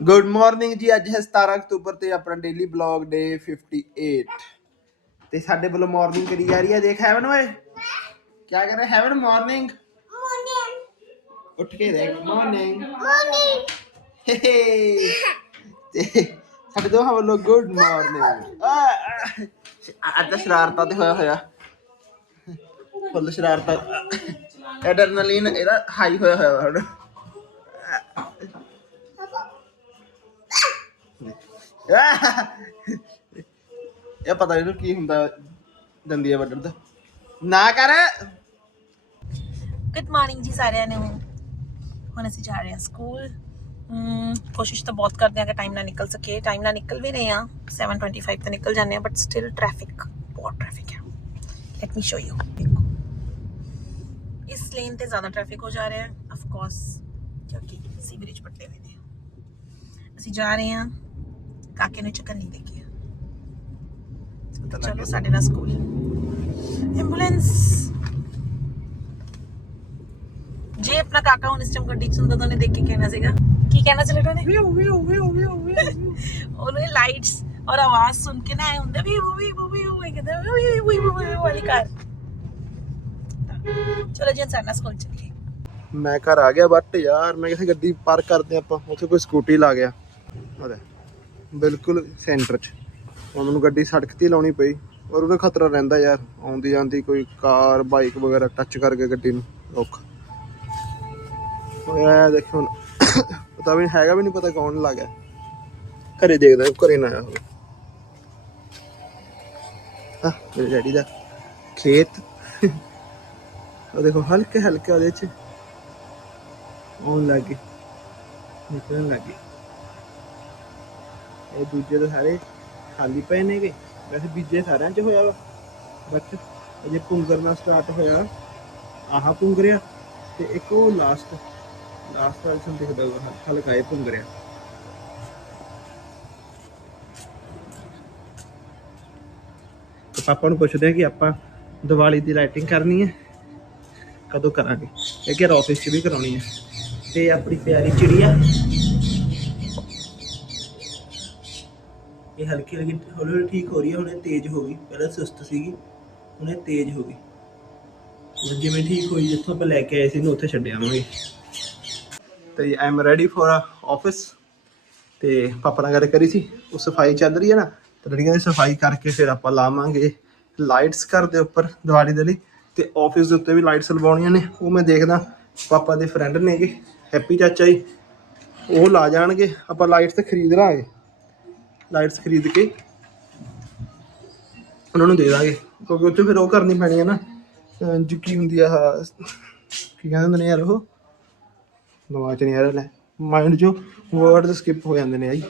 Good morning ਜੀ ਅੱਜ ਹੈ 17 ਅਕਤੂਬਰ ਤੇ ਆਪਣਾ ਡੇਲੀ ਬਲੌਗ ਡੇ 58 ਤੇ ਸਾਡੇ ਵੱਲੋਂ ਮਾਰਨਿੰਗ ਕਰੀ ਜਾ ਰਹੀ ਹੈ ਦੇਖ ਹੈਵਨ ਓਏ। ਕੀ ਕਰ ਰਿਹਾ ਹੈਵਨ ਮਾਰਨਿੰਗ ਉੱਠ ਕੇ ਦੇਖ ਮਾਰਨਿੰਗ ਤੇ ਸਾਡੇ ਦੋਹਾਂ ਵੱਲੋਂ ਗੁੱਡ ਮਾਰਨਿੰਗ ਅੱਜ ਸ਼ਰਾਰਤਾਂ ਤੇ ਹੋਇਆ ਹੋਇਆ। ਫੁੱਲ ਸ਼ਰਾਰਤਾਂ। ਐਡਰਨਲਿਨ ਇਹਦਾ ਹਾਈ ਹੋਇਆ ਹੋਇਆ ਹੁਣ। ਇਹ ਪਤਾ ਨਹੀਂ ਕੀ ਹੁੰਦਾ ਦੰਦੀਆਂ ਵੱਢਣ ਦਾ। ਨਾ ਕਰ। ਗੁੱਡ ਮਾਰਨਿੰਗ ਜੀ ਸਾਰਿਆਂ ਨੂੰ। ਹੁਣ ਅਸੀਂ ਜਾ ਰਹੇ ਹਾਂ ਸਕੂਲ। ਹਮ, ਕੋਸ਼ਿਸ਼ ਤਾਂ ਬਹੁਤ ਕਰਦੇ ਹਾਂ ਕਿ ਟਾਈਮ ਨਾਲ ਨਿਕਲ ਸਕੇ ਟਾਈਮ ਨਾਲ ਨਿਕਲ ਵੀ ਰਹੇ ਹਾਂ। 7:25 ਤੇ ਨਿਕਲ ਜਾਂਦੇ ਹਾਂ ਬਟ ਸਟਿਲ ਟ੍ਰੈਫਿਕ ਬਹੁਤ ਟ੍ਰੈਫਿਕ ਹੈ। ਲੈਟ ਮੀ ਸ਼ੋ ਯੂ ਦੇਖੋ। ਇਸ ਲੇਨ ਤੇ ਜ਼ਿਆਦਾ ਟ੍ਰੈਫਿਕ ਹੋ ਜਾ ਰਿਹਾ ਹੈ। ਆਫ ਕੋਰਸ ਕਿਉਂਕਿ ਸੀਵਰੇਜ ਪੱਟੇ ਹੋਏ ਨੇ। ਅਸੀਂ ਜਾ ਰਹੇ ਹਾਂ। ਕਾਕੇ ਨੂੰ ਚੱਕਰ ਨਹੀਂ ਦੇਖਿਆ ਚਲੋ ਸਾਡੇ ਨਾਲ ਸਕੂਲ ਐਂਬੂਲੈਂਸ ਜੇ ਆਪਣਾ ਕਾਕਾ ਹੁਣ ਇਸ ਟਾਈਮ ਗੱਡੀ ਚ ਹੁੰਦਾ ਤਾਂ ਉਹਨੇ ਦੇਖ ਕੇ ਕਹਿਣਾ ਸੀਗਾ ਕੀ ਕਹਿਣਾ ਸੀ ਲਟੋ ਨੇ ਉਹਨੇ ਲਾਈਟਸ ਔਰ ਆਵਾਜ਼ ਸੁਣ ਕੇ ਨਾ ਆਏ ਹੁੰਦੇ ਵੀ ਵੀ ਵੀ ਵੀ ਕਹਿੰਦੇ ਵੀ ਵੀ ਵੀ ਵਾਲੀ ਕਾਰ ਚਲੋ ਜੀ ਸਾਡਾ ਸਕੂਲ ਚੱਲੀਏ ਮੈਂ ਘਰ ਆ ਗਿਆ ਬਟ ਯਾਰ ਮੈਂ ਕਿਸੇ ਗੱਡੀ ਪਾਰਕ ਕਰਦੇ ਆਪਾਂ ਉੱਥੇ ਕੋਈ ਸਕੂਟੀ ਲਾ ਗਿਆ ਉਹਦੇ ਬਿਲਕੁਲ ਸੈਂਟਰ 'ਚ। ਹੁਣ ਮੈਨੂੰ ਗੱਡੀ ਸੜਕ ਤੇ ਲਾਉਣੀ ਪਈ। ਔਰ ਉਹਦਾ ਖਤਰਾ ਰਹਿੰਦਾ ਯਾਰ, ਆਉਂਦੀ ਜਾਂਦੀ ਕੋਈ ਕਾਰ ਬਾਈਕ ਵਗੈਰਾ ਟੱਚ ਕਰਕੇ ਗੱਡੀ ਨੂੰ ਔਖਾ ਹੋਇਆ ਦੇਖੋ ਹੁਣ, ਪਤਾ ਵੀ ਹੈਗਾ ਵੀ ਨਹੀਂ ਪਤਾ ਕੌਣ ਲਾ ਘਰੇ ਦੇਖਦਾ, ਘਰੇ ਨਾ ਆਇਆ ਹੋਵੇ ਆ ਮੇਰੇ ਡੈਡੀ ਦਾ ਖੇਤ। ਉਹ ਦੇਖੋ ਹਲਕੇ ਹਲਕੇ ਉਹਦੇ ਚ। ਆਉਣ ਲੱਗੇ ਨਿਕਲਣ ਲੱਗੇ ਇਹ ਦੂਜੇ ਤਾਂ ਸਾਰੇ ਖਾਲੀ ਪਏ ਨੇਗੇ। ਵੈਸੇ ਬੀਜੇ ਸਾਰਿਆਂ ਚ ਹੋਇਆ ਵਾ। ਬਟ ਅਜੇ ਪੁੰਗਰਨਾ ਸਟਾਰਟ ਹੋਇਆ। ਆਹ ਪੁੰਗਰਿਆ ਤੇ ਇੱਕ ਉਹ ਲਾਸਟ ਲਾਸਟ ਵਾਲਾ ਤੁਹਾਨੂੰ ਦਿਖਦਾ ਹੋਊਗਾ ਹਲਕਾ ਇਹ ਪੁੰਗਰਿਆ। ਤੇ ਪਾਪਾ ਨੂੰ ਪੁੱਛਦੇ ਆ ਕਿ ਆਪਾਂ ਦੀਵਾਲੀ ਦੀ ਲਾਈਟਿੰਗ ਕਰਨੀ ਹੈ। ਕਦੋਂ ਕਰਾਂਗੇ? ਇਹ ਕਿ ਆਫਿਸ 'ਚ ਵੀ ਕਰਾਉਣੀ ਹੈ। ਤੇ ਆਪਣੀ ਪਿਆਰੀ ਚਿੜੀਆ ਹਲਕੀ ਹਲਕੀ, ਹੌਲੀ ਹੌਲੀ ਠੀਕ ਹੋ ਰਹੀ ਹੈ ਹੁਣੇ ਤੇਜ਼ ਹੋ ਗਈ, ਪਹਿਲਾਂ ਸੁਸਤ ਸੀਗੀ, ਹੁਣੇ ਤੇਜ਼ ਹੋ ਗਈ। ਹੁਣ ਜਿਵੇਂ ਠੀਕ ਹੋਈ, ਜਿੱਥੋਂ ਆਪਾਂ ਲੈ ਕੇ ਆਏ ਸੀ ਇਹਨੂੰ ਉੱਥੇ ਛੱਡ ਆਵਾਂਗੇ। ਤੇ I am ready for office ਤੇ ਪਾਪਾ ਨਾਲ ਗੱਲ ਕਰੀ ਸੀ, ਉਹ ਸਫ਼ਾਈ ਚੱਲ ਰਹੀ ਹੈ ਨਾ, ਤੇ ਲੜੀਆਂ ਦੀ ਸਫ਼ਾਈ ਕਰਕੇ ਫਿਰ ਆਪਾਂ ਲਾਵਾਂਗੇ ਲਾਈਟਸ ਘਰ ਦੇ ਉੱਪਰ, ਦੀਵਾਲੀ ਦੇ ਲਈ। ਤੇ ਆਫਿਸ ਦੇ ਉੱਤੇ ਵੀ ਲਾਈਟਸ ਲਵਾਉਣੀਆਂ ਨੇ, ਉਹ ਮੈਂ ਦੇਖਦਾ, ਪਾਪਾ ਦੇ ਫਰੈਂਡ ਨੇਗੇ ਹੈਪੀ ਚਾਚਾ ਜੀ। ਉਹ ਲਾ ਜਾਣਗੇ, ਆਪਾਂ ਲਾਈਟਸ ਤੇ ਖਰੀਦ ਲਾਂਗੇ। ਲਾਈਟਸ ਖਰੀਦ ਕੇ ਉਹਨਾਂ ਨੂੰ ਦੇ ਦਾਂਗੇ। ਕਿਉਂਕਿ ਉੱਥੇ ਫਿਰ ਉਹ ਕਰਨੀ ਪੈਣੀ ਹੈ ਨਾ। ਅਹ ਕੀ ਹੁੰਦੀ ਆ ਆਹ, ਕੀ ਕਹਿੰਦੇ ਹੁੰਦੇ ਨੇ ਯਾਰ ਉਹ? ਦਿਮਾਗ ਚ ਨਹੀਂ ਆ ਰਿਹਾ ਲੈ। ਮਾਈਂਡ ਚੋਂ ਵਰਡ ਸਕਿਪ ਹੋ ਜਾਂਦੇ ਨੇ ਆਈ।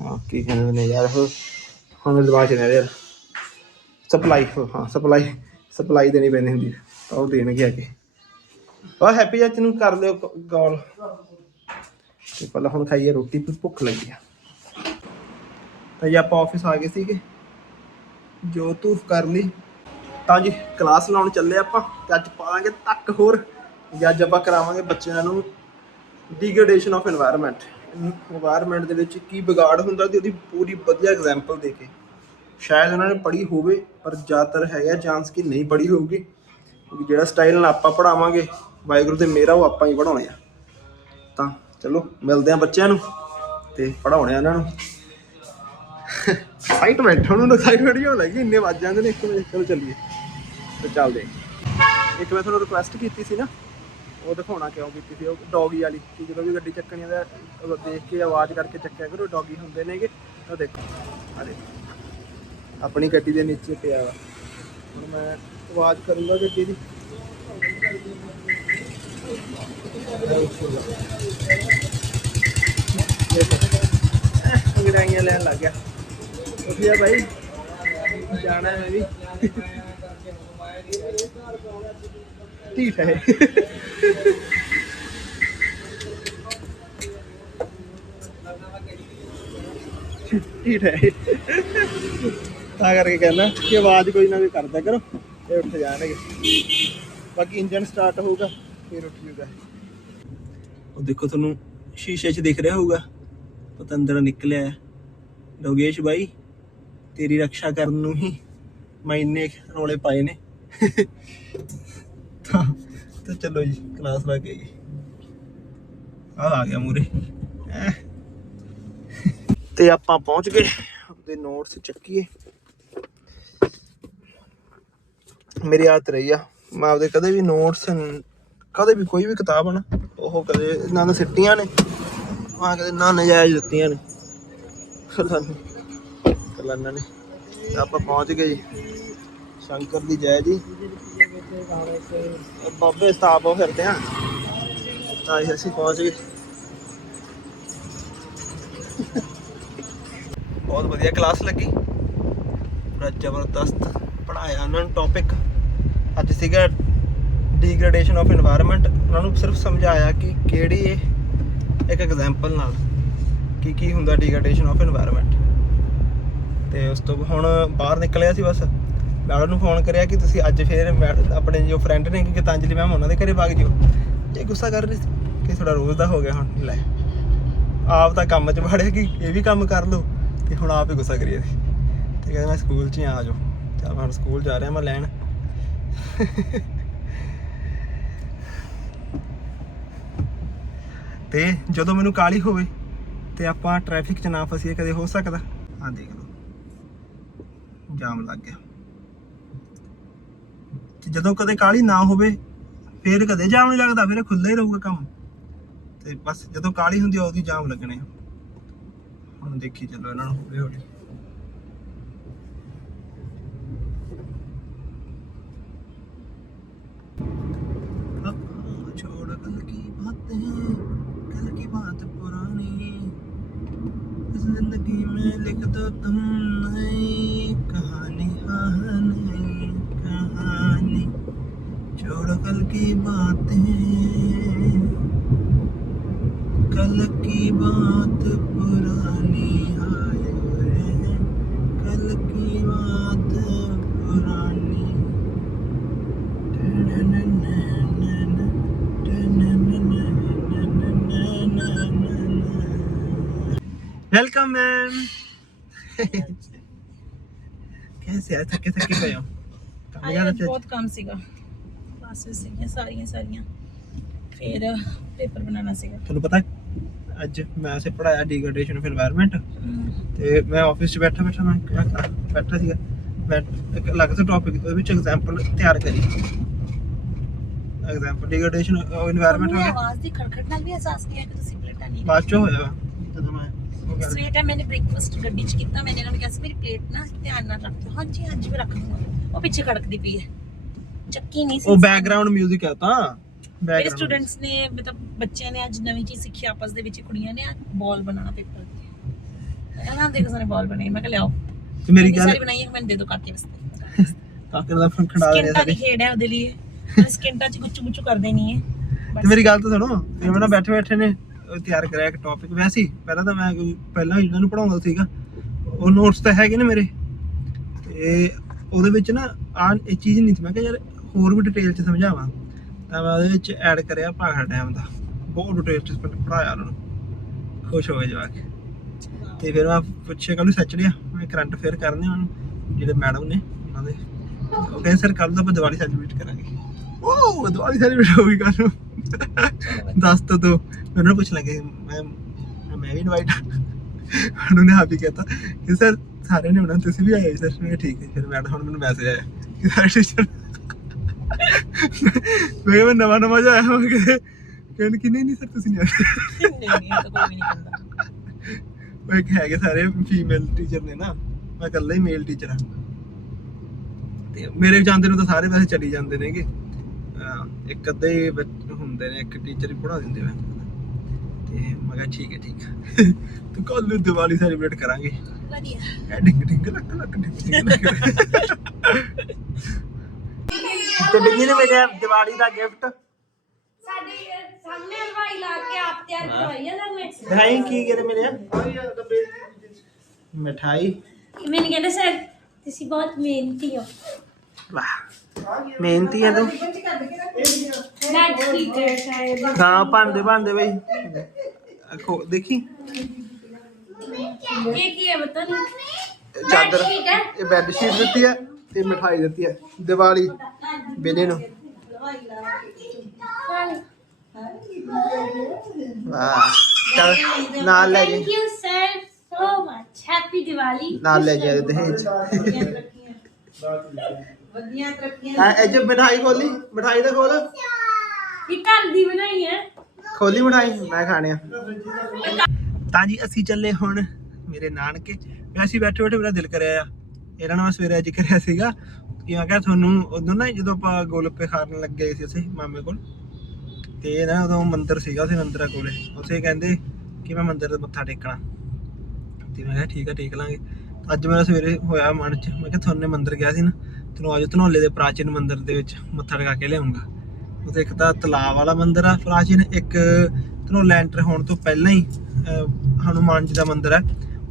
ਹਾਂ ਕੀ ਕਹਿੰਦੇ ਨੇ ਯਾਰ ਉਹ? ਹੁਣ ਮੇਰੇ ਦਿਮਾਗ ਚ ਨਹੀਂ ਆ ਰਿਹਾ ਸਪਲਾਈ ਹਾਂ ਸਪਲਾਈ ਸਪਲਾਈ ਦੇਣੀ ਪੈਂਦੀ ਹੁੰਦੀ ਹੈ ਤਾਂ ਉਹ ਦੇਣਗੇ ਆ ਕੇ। ਉਹ ਹੈਪੀ ਚਾਚੇ ਨੂੰ ਕਰ ਲਿਓ ਕਾਲ ਤੇ ਪਹਿਲਾਂ ਹੁਣ ਖਾਈਏ ਰੋਟੀ ਭੁੱਖ ਲੱਗੀ ਆ। ਤਾਂ ਜੀ ਆਪਾਂ ਆਫਿਸ ਆ ਗਏ ਸੀਗੇ। ਜੋ ਤੂਫ ਕਰ ਲਈ ਤਾਂ ਜੀ ਕਲਾਸ ਲਾਉਣ ਚੱਲੇ ਆਪਾਂ ਤੇ ਅੱਜ ਪਾਵਾਂਗੇ ਤੱਕ ਹੋਰ। ਜੇ ਅੱਜ ਆਪਾਂ ਕਰਾਵਾਂਗੇ ਬੱਚਿਆਂ ਨੂੰ ਡਿਗਰੇਡੇਸ਼ਨ ਆਫ এনवायरमेंट এনवायरमेंट ਦੇ ਵਿੱਚ ਕੀ ਵਿਗਾੜ ਹੁੰਦਾ ਤੇ ਉਹਦੀ ਪੂਰੀ ਵਧੀਆ ਐਗਜ਼ਾਮਪਲ ਦੇ ਕੇ। ਸ਼ਾਇਦ ਉਹਨਾਂ ਨੇ ਪੜ੍ਹੀ ਹੋਵੇ, ਪਰ ਜ਼ਿਆਦਾਤਰ ਹੈਗਾ ਚਾਂਸ ਕਿ ਨਹੀਂ ਪੜ੍ਹੀ ਹੋਊਗੀ। ਕਿਉਂਕਿ ਜਿਹੜਾ ਸਟਾਈਲ ਨਾਲ ਆਪਾਂ ਪੜਾਵਾਂਗੇ ਵਾਇਗਰੂ ਤੇ ਮੇਰਾ ਉਹ ਆਪਾਂ ਹੀ ਪੜਾਉਣੇ ਆ। ਤਾਂ ਚਲੋ, ਮਿਲਦੇ ਆ ਬੱਚਿਆਂ ਨੂੰ ਤੇ ਪੜਾਉਣੇ ਆ ਇਹਨਾਂ ਨੂੰ। ਸਾਈਟ ਬੈਠਾ ਉਹਨੂੰ ਐਕਸਾਈਟਮੈਂਟ ਹੋਣ ਲੱਗੀ, ਇੰਨੇ ਵੱਜ ਜਾਂਦੇ ਨੇ 1 ਵਜੇ ਚਲੋ ਚੱਲੀਏ। ਤੇ ਚੱਲਦੇ। ਇੱਕ ਮੈਂ ਤੁਹਾਨੂੰ ਰਿਕੁਐਸਟ ਕੀਤੀ ਸੀ ਨਾ, ਉਹ ਦਿਖਾਉਣਾ ਕਿਉਂ ਕੀਤੀ ਸੀ, ਉਹ ਡੌਗੀ ਵਾਲੀ, ਕਿ ਜਦੋਂ ਵੀ ਗੱਡੀ ਚੱਕਣੀ ਆ ਤਾਂ ਦੇਖ ਕੇ ਆਵਾਜ਼ ਕਰਕੇ ਚੱਕਿਆ ਕਰੋ ਡੌਗੀ ਹੁੰਦੇ ਨੇਗੇ। ਉਹ ਦੇਖੋ ਆ ਦੇਖੋ। ਆਪਣੀ ਗੱਡੀ ਦੇ ਨੀਚੇ ਪਿਆ ਵਾ। ਹੁਣ ਮੈਂ ਆਵਾਜ਼ ਕਰੂੰਗਾ ਗੱਡੀ ਦੀ। ਅੰਗੜਾਈਆਂ ਲੈਣ ਲੱਗ ਗਿਆ। ਵਧੀਆ ਭਾਈ ਜਾਣਾ ਮੈਂ ਵੀ। ਠੀਕ ਹੈ ਠੀਕ ਹੈ ਤਾਂ ਕਰਕੇ ਕਹਿੰਦਾ ਕਿ ਆਵਾਜ਼ ਕੋਈ ਨਾ ਕੋਈ ਕਰਦਾ ਕਰੋ, ਇਹ ਉੱਠ ਜਾਣਗੇ। ਬਾਕੀ ਇੰਜਨ ਸਟਾਰਟ ਹੋਊਗਾ, ਫਿਰ ਉੱਠ ਜੂਗਾ। ਉਹ ਦੇਖੋ ਤੁਹਾਨੂੰ ਸ਼ੀਸ਼ੇ 'ਚ ਦਿਖ ਰਿਹਾ ਹੋਊਗਾ। ਪਤੰਦਰ ਨਿਕਲਿਆ ਹੈ। ਲੋਗੇਸ਼ ਬਾਈ। ਤੇਰੀ ਰੱਖਿਆ ਕਰਨ ਨੂੰ ਹੀ ਮੈਂ ਇੰਨੇ ਰੋਲੇ ਪਾਏ ਨੇ। ਤਾਂ ਤਾਂ ਚਲੋ ਜੀ ਕਲਾਸ ਲਾ ਕੇ ਜੀ ਆ ਆ ਗਿਆ ਮੂਰੇ। ਤੇ ਆਪਾਂ ਪਹੁੰਚ ਗਏ, ਆਪਦੇ ਨੋਟਸ ਚੱਕੀਏ। ਮੇਰੀ ਆਦਤ ਰਹੀ ਆ, ਮੈਂ ਆਪਦੇ ਕਦੇ ਵੀ ਨੋਟਸ ਕਦੇ ਵੀ ਕੋਈ ਵੀ ਕਿਤਾਬ ਹਨ ਉਹ ਕਦੇ, ਨਾ ਤਾਂ ਸਿੱਟੀਆਂ ਨੇ ਆ ਕਦੇ, ਨਾ ਨਜਾਇਜ਼ ਦਿੱਤੀਆਂ ਨੇ। ਲਾ ਨੇ। ਆਪਾਂ ਪਹੁੰਚ ਗਏ ਜੀ। ਸ਼ੰਕਰ ਦੀ ਜੈ ਜੀ। ਬਾਬੇ ਸਤਾਪ ਹੋ ਫਿਰਦੇ ਆ। ਤਾਂ ਹੀ ਅਸੀਂ ਪਹੁੰਚ ਗਏ। ਬਹੁਤ ਵਧੀਆ ਕਲਾਸ ਲੱਗੀ। ਬੜਾ ਜ਼ਬਰਦਸਤ ਪੜਾਇਆ ਉਹਨਾਂ ਨੂੰ ਟੌਪਿਕ ਅੱਜ ਸੀਗਾ ਡੀਗਰੇਡੇਸ਼ਨ ਆਫ এনवायरमेंट ਉਹਨਾਂ ਨੂੰ ਸਿਰਫ ਸਮਝਾਇਆ ਕਿ ਕਿਹੜੀ ਇੱਕ ਐਗਜ਼ਾਮਪਲ ਨਾਲ ਕੀ ਕੀ ਹੁੰਦਾ ਡੀਗਰੇਡੇਸ਼ਨ ਆਫ এনवायरमेंट ਤੇ ਉਸ ਤੋਂ ਹੁਣ ਬਾਹਰ ਨਿਕਲਿਆ ਸੀ ਬਸ। ਮੈਡਮ ਨੂੰ ਫੋਨ ਕਰਿਆ ਕਿ ਤੁਸੀਂ ਅੱਜ ਫੇਰ ਮੈਡ- ਆਪਣੇ ਜੋ ਫਰੈਂਡ ਨੇ ਕਿ ਗੀਤਾਂਜਲੀ ਮੈਮ ਉਹਨਾਂ ਦੇ ਘਰੇ ਵਗ ਜਿਓ। ਇਹ ਗੁੱਸਾ ਕਰ ਰਹੀ ਸੀ ਕਿ ਥੋੜਾ ਰੋਜ਼ ਦਾ ਹੋ ਗਿਆ ਹੁਣ, ਲੈ। ਆਪ ਤਾਂ ਕੰਮ 'ਚ ਵੜਿਆ ਕਿ ਇਹ ਵੀ ਕੰਮ ਕਰ ਲਓ, ਤੇ ਹੁਣ ਆਪ ਹੀ ਗੁੱਸਾ ਕਰੀਏ। ਸੀ ਤੇ ਕਹਿੰਦਾ ਮੈਂ ਸਕੂਲ 'ਚ ਹੀ ਆ ਜਾਓ। ਚਲ ਮੈਂ ਹੁਣ ਸਕੂਲ ਜਾ ਰਿਹਾ ਮੈਂ ਲੈਣ। ਤੇ ਜਦੋਂ ਮੈਨੂੰ ਕਾਲੀ ਹੋਵੇ, ਤੇ ਆਪਾਂ ਟ੍ਰੈਫਿਕ 'ਚ ਨਾ ਫਸੀਏ, ਕਦੇ ਹੋ ਸਕਦਾ? ਆ ਦੇਖ ਲਓ। ਜਾਮ ਲੱਗ ਗਿਆ ਤੇ ਜਦੋਂ ਕਦੇ ਕਾਲੀ ਨਾ ਹੋਵੇ ਫੇਰ ਕਦੇ ਜਾਮ ਨਹੀਂ ਲੱਗਦਾ ਫਿਰ ਖੁੱਲ੍ਹਾ ਹੀ ਰਹੂਗਾ ਕੰਮ ਤੇ ਬਸ ਜਦੋਂ ਕਾਲੀ ਹੁੰਦੀ ਆ ਉਹਦੀ ਜਾਮ ਲੱਗਣੇ ਆ ਹੁਣ ਦੇਖੀ ਚੱਲੋ ਇਹਨਾਂ ਨੂੰ ਹੌਲੀ ਹੌਲੀ छोड़ कल की बातें कल की बात पुरानी इस जिंदगी में लिख दो तुम की बात। है कल की बात पुरानी आए कल की बात पुरानी। Welcome ma'am. अच्छा। कैसे? आज थके थके गए हो तो बहुत कम सीखा। ਕਲਾਸਿਸ ਸੀਗੀਆਂ ਸਾਰੀਆਂ ਸਾਰੀਆਂ। ਫਿਰ ਪੇਪਰ ਬਣਾਉਣਾ ਸੀਗਾ। ਤੁਹਾਨੂੰ ਪਤਾ ਅੱਜ ਮੈਂ ਸੇ ਪੜਾਇਆ ਡਿਗਰਡੇਸ਼ਨ ਆਫ এনवायरमेंट ਤੇ ਮੈਂ ਆਫਿਸ 'ਚ ਬੈਠਾ ਬੈਠਾ ਮੈਂ ਬੈਠਾ ਸੀਗਾ। ਮੈਂ ਇੱਕ ਅਲੱਗ ਤੋਂ ਟੌਪਿਕ ਉਹਦੇ ਵਿੱਚ ਐਗਜ਼ਾਮਪਲ ਤਿਆਰ ਕਰੀ। ਐਗਜ਼ਾਮਪਲ ਡਿਗਰਡੇਸ਼ਨ ਆਫ এনवायरमेंट ਹੋ ਗਿਆ। ਆਵਾਜ਼ ਦੀ ਖੜਖੜ ਨਾਲ ਵੀ ਅਹਿਸਾਸ ਕੀਤਾ ਕਿ ਤੁਸੀਂ ਪਲੇਟਾਂ ਨਹੀਂ ਬਾਅਦ 'ਚ ਹੋਇਆ। ਜਦੋਂ ਮੈਂ ਸਵੇਰ ਟਾਈਮ ਮੈਨੇ ਬ੍ਰੇਕਫਾਸਟ ਗੱਡੀ 'ਚ ਕੀਤਾ ਮੈਨੇ ਇਹਨਾਂ ਨੂੰ ਕਿਹਾ ਸੀ ਮੇਰੀ ਪਲੇਟ ਨਾ ਧਿਆਨ ਨਾਲ ਰੱਖਿਓ ਹਾਂਜੀ ਹਾਂਜੀ ਮੈਂ ਰੱਖ ਦੂੰਗਾ। ਉਹ ਪਿੱਛੇ ਖੜਕਦੀ ਪਈ ਹੈ। ਚੱਕੀ ਨਹੀਂ ਸੀ ਉਹ ਬੈਕਗ੍ਰਾਉਂਡ 뮤직 ਹੈ ਤਾਂ। ਮੇਰੇ ਸਟੂਡੈਂਟਸ ਨੇ ਮਤਲਬ ਬੱਚਿਆਂ ਨੇ ਅੱਜ ਨਵੀਂ ਚੀਜ਼ ਸਿੱਖੀ ਆਪਸ ਦੇ ਵਿੱਚ ਕੁੜੀਆਂ ਨੇ ਬਾਲ ਬਣਾਉਣਾ ਪੇਪਰ ਤੇ। ਇਹਨਾਂ ਦੇਖੋ ਸਾਰੇ ਬਾਲ ਬਣਾਈ ਮੈਂ ਕਿਹਾ ਲਿਆਓ। ਤੇ ਮੇਰੀ ਇੰਨੀ ਸਾਰੀ ਗੱਲ ਬਣਾਈ ਹੈ ਮੈਨੂੰ ਦੇ ਦਿਓ ਕਾਕੇ ਵਾਸਤੇ। ਕਾਕਰ ਦਾ ਫੰਕਸ਼ਨ ਖੜਾ ਦੇ ਸਕਿੰਟਾਂ ਦੀ ਸਾਰੇ ਖੇਡ ਹੈ ਉਹਦੇ ਲਈ। ਮੈਂ ਸਕਿੰਟਾਂ 'ਚ ਗੁੱਚੂ ਗੁੱਚੂ ਕਰ ਦੇਣੀ ਹੈ। ਤੇ ਮੇਰੀ ਗੱਲ ਤਾਂ ਸੁਣੋ ਜਿਵੇਂ ਨਾ ਬੈਠੇ ਬੈਠੇ ਨੇ ਤਿਆਰ ਕਰਿਆ ਇੱਕ ਟੌਪਿਕ ਵੈਸੇ ਹੀ ਪਹਿਲਾਂ ਤਾਂ ਮੈਂ ਕੋਈ- ਪਹਿਲਾਂ ਇਹਨਾਂ ਨੂੰ ਪੜਾਉਂਦਾ ਸੀਗਾ। ਉਹ ਨੋਟਸ ਤਾਂ ਹੈਗੇ ਨੇ ਮੇਰੇ। ਤੇ ਉਹਦੇ ਵਿੱਚ ਨਾ ਆ ਇਹ ਚੀਜ਼ ਨਹੀਂ ਸੀ। ਮੈਂ ਕਿਹਾ ਯਾਰ ਹੋਰ ਵੀ ਡਿਟੇਲ ਚ ਸਮਝਾਵਾਂ। ਤਾਂ ਮੈਂ ਉਹਦੇ ਵਿੱਚ ਐਡ ਕਰਿਆ ਭਾਖੜਾ ਟਾਈਮ ਦਾ। ਬਹੁਤ ਡਿਟੇਲ ਚ ਪੜਾਇਆ ਉਹਨਾਂ ਨੂੰ। ਖੁਸ਼ ਹੋ ਗਏ ਜਵਾਕ। ਤੇ ਫਿਰ ਮੈਂ ਪੁੱਛਿਆ ਕੱਲ ਨੂੰ ਸੈਚਰਡੇ ਆ ਮੈਂ ਕਰੰਟ ਅਫੇਅਰ ਕਰਨੇ ਉਹਨਾਂ ਜਿਹੜੇ ਮੈਡਮ ਨੇ, ਉਹਨਾਂ ਦੇ। ਉਹ ਕਹਿੰਦੇ, ਸਰ ਕੱਲ ਤੋਂ ਆਪਾਂ ਦੀਵਾਲੀ ਸੈਲੀਬ੍ਰੇਟ ਕਰਾਂਗੇ। ਉਹ ਦੀਵਾਲੀ ਸੈਲੀਬ੍ਰੇਟ ਹੋਊਗੀ ਕੱਲ ਨੂੰ। ਦੱਸ ਤਾਂ ਦੋ। ਮੈਨੂੰ ਪੁੱਛ ਲੱਗੇ, ਮੈਂ ਮੈਂ ਵੀ ਇਨਵਾਈਟ ਉਹਨੇ ਆਪ ਹੀ ਕਹਤਾ ਕਿ ਸਰ, ਸਾਰੇ ਨੇ ਉਹਨਾਂ ਤੁਸੀਂ ਵੀ ਆਏ ਸਰ, ਮੈਂ ਠੀਕ ਹੈ ਫਿਰ ਮੈਡਮ ਹੁਣ ਮੈਨੂੰ ਮੈਸੇਜ ਆਇਆ ਕਿ ਸਾਰੇ ਟੀਚਰ ਮੈਂ ਕਿਹਾ ਨਵਾਂ ਨਵਾਂ ਜਿਹਾ ਆਇਆ ਹਾਂ ਕਿ ਕਹਿੰਦੇ ਕਿ ਨਹੀਂ ਨਹੀਂ ਸਰ ਤੁਸੀਂ ਨਹੀਂ ਆਏ। ਨਹੀਂ ਨਹੀਂ ਇਹ ਤਾਂ ਕੋਈ ਵੀ ਨਹੀਂ ਕਰਦਾ ਉਹ ਇੱਕ ਹੈਗੇ ਸਾਰੇ ਫੀਮੇਲ ਟੀਚਰ ਨੇ ਨਾ ਮੈਂ ਇਕੱਲਾ ਹੀ ਮੇਲ ਟੀਚਰ ਹਾਂ। ਤੇ ਮੇਰੇ ਜਾਂਦੇ ਨੂੰ ਤਾਂ ਸਾਰੇ ਵੈਸੇ ਚਲੀ ਜਾਂਦੇ ਨੇਗੇ। ਅਹ ਇੱਕ ਅੱਧੇ ਹੀ ਬੱਚ- ਹੁੰਦੇ ਨੇ ਇੱਕ ਟੀਚਰ ਹੀ ਪੜ੍ਹਾ ਦਿੰਦੇ ਮੈਂ ਤੇ ਮੈਂ ਕਿਹਾ ਠੀਕ ਹੈ ਠੀਕ ਹੈ। ਤੂੰ ਕੱਲ ਨੂੰ ਦੀਵਾਲੀ ਸੈਲੀਬ੍ਰੇਟ ਕਰਾਂਗੇ। ਵਧੀਆ। ਐ ਡਿੰਗ ਡਿੰਗ ਲੱਕ ਲੱਕ ਡਿੰਗ ਡਿੰਗ ਲੱਕ। ਤੇ ਬਿੱਲੀ ਨੇ ਮੇਰੇ ਦੀਵਾਲੀ ਦਾ ਗਿਫਟ ਸਾਡੀ ਸਾਹਮਣੇ ਹਲਵਾਈ ਲਾ ਕੇ ਆਪ ਤਿਆਰ ਕਰਵਾਈਆਂ ਨਾ ਮੈਂ ਭਾਈ ਕੀ ਕਹਿੰਦੇ ਮੇਰੇ? ਮਿਠਾਈ। ਮੈਨੂੰ ਕਹਿੰਦੇ ਸਰ ਤੁਸੀਂ ਬਹੁਤ ਮਿਹਨਤੀ ਹੋ। ਵਾਹ ਮਿਹਨਤੀ ਆ ਤੂੰ। ਹਾਂ ਭਾਂਡੇ ਭਾਂਡੇ ਬਈ। ਦੇਖੀ। ਚਾਦਰ। ਇਹ ਦਿੱਤੀ ਹੈ ਤੇ ਮਿਠਾਈ ਦਿੱਤੀ ਹੈ। ਦੀਵਾਲੀ ਬਿਨੇ ਨੂੰ। ਨਾਲ ਲੈ ਜੀ। ਨਾਲ ਲੈ ਜੀ ਦਹੇਜ ਵਧੀਆ ਤਰੱਕੀਆਂ ਐ ਜੇ ਮਿਠਾਈ ਖੋਲੀ ਮਿਠਾਈ ਦਾ ਖੋਲ। ਇਹ ਘਰ ਦੀ ਬਣਾਈ ਹੈ। ਖੋਲੀ ਮਿਠਾਈ ਮੈਂ ਖਾਣੇ ਆ। ਤਾਂ ਜੀ ਅਸੀਂ ਚੱਲੇ ਹੁਣ ਮੇਰੇ ਨਾਨਕੇ। ਵੈਸੇ ਬੈਠੇ ਬੈਠੇ ਮੇਰਾ ਦਿਲ ਕਰਿਆ ਆ। ਇਹਨਾਂ ਨੂੰ ਮੈਂ ਸਵੇਰੇ ਅੱਜ ਕਰਿਆ ਸੀਗਾ। ਕਿ ਮੈਂ ਕਿਹਾ ਤੁਹਾਨੂੰ ਉਦੋਂ ਨਾ ਜਦੋਂ ਆਪਾਂ ਗੋਲਗੱਪੇ ਖਾਣ ਲੱਗੇ ਸੀ ਅਸੀਂ ਮਾਮੇ ਕੋਲ ਤੇ ਨਾ ਉਦੋਂ ਮੰਦਿਰ ਸੀਗਾ ਉੱਥੇ ਮੰਦਿਰਾਂ ਕੋਲੇ। ਉੱਥੇ ਕਹਿੰਦੇ ਕਿ ਮੈਂ ਮੰਦਿਰ ਤੇ ਮੱਥਾ ਟੇਕਣਾ। ਤੇ ਮੈਂ ਕਿਹਾ ਠੀਕ ਆ ਟੇਕ ਲਾਂਗੇ। ਅੱਜ ਮੇਰਾ ਸਵੇਰੇ ਹੋਇਆ ਮਨ ਚ ਮੈਂ ਕਿਹਾ ਤੁਹਾਨੂੰ ਮੰਦਿਰ ਗਿਆ ਸੀ ਨਾ ਤੈਨੂੰ ਅੱਜ ਧਨੌਲੇ ਦੇ ਪ੍ਰਾਚੀਨ ਮੰਦਿਰ ਦੇ ਵਿੱਚ ਮੱਥਾ ਟੇਕਾ ਕੇ ਲਿਆਉਂਗਾ। ਉੱਥੇ ਇੱਕ ਤਾਂ ਤਲਾਬ ਵਾਲਾ ਮੰਦਿਰ ਆ ਪ੍ਰਾਚੀਨ ਇੱਕ ਧਨੌਲਾ ਐਂਟਰ ਹੋਣ ਤੋਂ ਪਹਿਲਾਂ ਹੀ ਅਹ, ਹਨੂਮਾਨ ਜੀ ਦਾ ਮੰਦਿਰ ਹੈ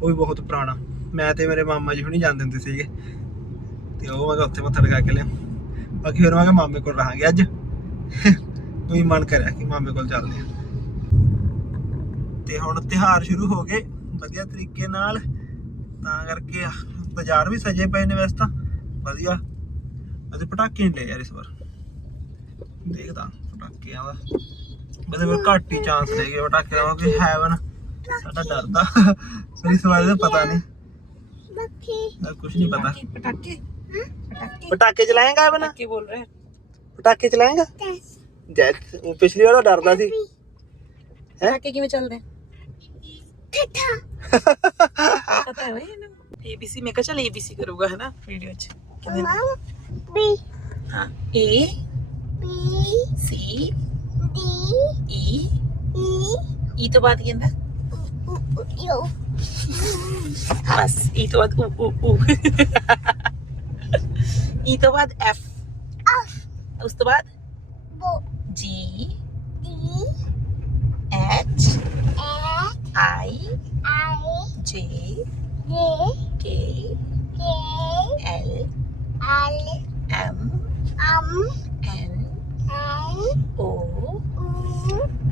ਉਹ ਵੀ ਬਹੁਤ ਪੁਰਾਣਾ। ਮੈਂ ਤੇ ਮੇਰੇ ਮਾਮਾ ਜੀ ਹੁਣੀ ਜਾਂਦੇ ਹੁੰਦੇ ਸੀਗੇ। ਤੇ ਉਹ ਮੈਂ ਕਿਹਾ ਉੱਥੇ ਮੱਥਾ ਟੇਕਾ ਕੇ ਲਿਆ। ਬਾਕੀ ਫਿਰ ਮੈਂ ਕਿਹਾ ਮਾਮੇ ਕੋਲ ਰਹਾਂਗੇ ਅੱਜ। ਵੀ ਮਨ ਕਰਿਆ ਕਿ ਮਾਮੇ ਕੋਲ ਚੱਲਦੇ ਆ ਤੇ ਹੁਣ ਤਿਹਾਰ ਸ਼ੁਰੂ ਹੋ ਗਏ ਵਧੀਆ ਤਰੀਕੇ ਨਾਲ। ਤਾਂ ਕਰਕੇ ਬਾਜ਼ਾਰ ਵੀ ਸਜੇ ਪਏ ਨੇ ਵੈਸੇ ਤਾਂ। ਵਧੀਆ। ਅਤੇ ਪਟਾਕੇ ਨਹੀਂ ਲਏ ਯਾਰ ਇਸ ਵਾਰ। ਦੇਖਦਾ ਪਟਾਕਿਆਂ ਦਾ। ਬਦੇ ਫਿਰ ਘੱਟ ਹੀ ਚਾਂਸ ਲੈ ਗਏ ਪਟਾਕੇ ਦਾ ਕਿ ਹੈਵਨ ਸਾਡਾ ਡਰਦਾ। ਸੋ ਇਸ ਬਾਰੇ ਤਾਂ ਪਤਾ ਨਹੀਂ। ਪਟਾਕੇ। ਚਲਾਏਗਾ ਬਨਾ ਕੀ ਬੋਲ ਰਹੇ। ਪਟਾਕੇ ਚਲਾਏਗਾ? ਜੈ ਪਿਛਲੀ ਵਾਰ ਉਹ ਡਰਦਾ ਸੀ। ਪਟਾਕੇ ਕਿਵੇਂ ਚੱਲਦੇ ਪਤਾ ਹੈ ਵੇ ਏਬੀਸੀ ਮੈਂ ਕਿਹਾ ਚਲ ਏਬੀਸੀ ਕਰੂਗਾ ਹੈ ਨਾ ਵੀਡੀਓ 'ਚ। ਕਹਿੰਦੇ ਨੇ, ਹਾਂ ਏ B ਸੀ D ਈ ਈ ਤੋਂ ਬਾਅਦ ਕੀ ਕਹਿੰਦਾ ਬਸ E ਤੋਂ ਬਾਅਦ U U U. E ਤੋਂ ਬਾਅਦ F. ਉਸ ਤੋਂ ਬਾਅਦ G. H. I. J. K. L. M. N. O. P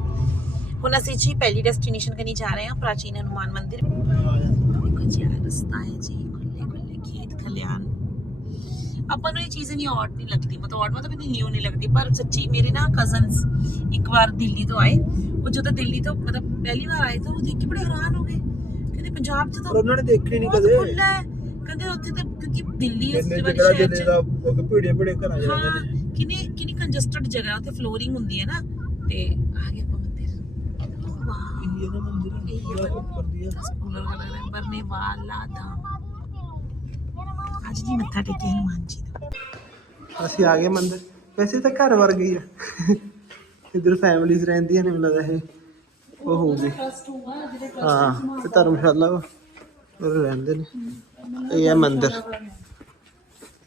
ਹੁਣ ਅਸੀਂ ਜੀ ਪਹਿਲੀ ਡੈਸਟੀਨੇਸ਼ਨ ਕਰਨੀ ਜਾ ਰਹੇ ਹਾਂ ਪ੍ਰਾਚੀਨ ਹਨੂਮਾਨ ਮੰਦਿਰ। ਦੇਖੋ ਜੀ ਆਹ ਰਸਤਾ ਹੈ ਜੀ ਖੁੱਲੇ ਖੁੱਲੇ ਖੇਤ ਖਲਿਆਣ। ਆਪਾਂ ਨੂੰ ਇਹ ਚੀਜ਼ ਨਹੀਂ ਔਡ ਨਹੀਂ ਲੱਗਦੀ ਮਤਲਬ ਔਡ ਮਤਲਬ ਇਤਨੀ ਨਿਊ ਨਹੀਂ ਲੱਗਦੀ ਪਰ ਸੱਚੀ ਮੇਰੇ ਨਾ ਕਜ਼ਨਸ ਇੱਕ ਵਾਰ ਦਿੱਲੀ ਤੋਂ ਆਏ। ਉਹ ਜਦੋਂ ਦਿੱਲੀ ਤੋਂ ਮਤਲਬ ਪਹਿਲੀ ਵਾਰ ਆਏ ਤਾਂ ਉਹ ਦੇਖ ਕੇ ਬੜੇ ਹੈਰਾਨ ਹੋ ਗਏ। ਕਹਿੰਦੇ ਪੰਜਾਬ 'ਚ ਤਾਂ ਉਹਨਾਂ ਨੇ ਦੇਖੀ ਨਹੀਂ ਕਦੇ। ਖੁੱਲਾ ਕਹਿੰਦੇ ਉੱਥੇ ਤਾਂ ਕਿਉਂਕਿ ਦਿੱਲੀ ਇਸ ਜਿਹੜਾ ਸ਼ਹਿਰ 'ਚ ਦਾ ਉਹ ਭੀੜੇ ਭੀੜੇ ਘਰਾਂ ਜਾਂਦੇ ਨੇ। ਕਿੰਨੀ ਕਿੰਨੀ ਕੰਜਸਟਡ ਜਗ੍ਹਾ ਉੱਥੇ ਫਲੋਰਿੰਗ ਹੁੰਦੀ ਹੈ ਨਾ। ਤੇ ਆ ਗਿਆ ਹੈ ਅੱਜ ਜੀ ਮੱਥਾ ਟੇਕਿਆ ਹਨੂਮਾਨ ਜੀ ਦਾ। ਅਸੀਂ ਆ ਗਏ ਮੰਦਿਰ। ਵੈਸੇ ਤਾਂ ਘਰ ਵਰਗੀ ਆ। ਇਧਰ ਫੈਮਿਲੀਜ਼ ਰਹਿੰਦੀਆਂ ਨੇ ਮੈਨੂੰ ਲੱਗਦਾ ਇਹ। ਉਹ ਹੋਊਗੀ ਹਾਂ ਤੇ ਧਰਮਸ਼ਾਲਾ ਉਹ ਰਹਿੰਦੇ ਨੇ। ਇਹ ਹੈ ਮੰਦਿਰ।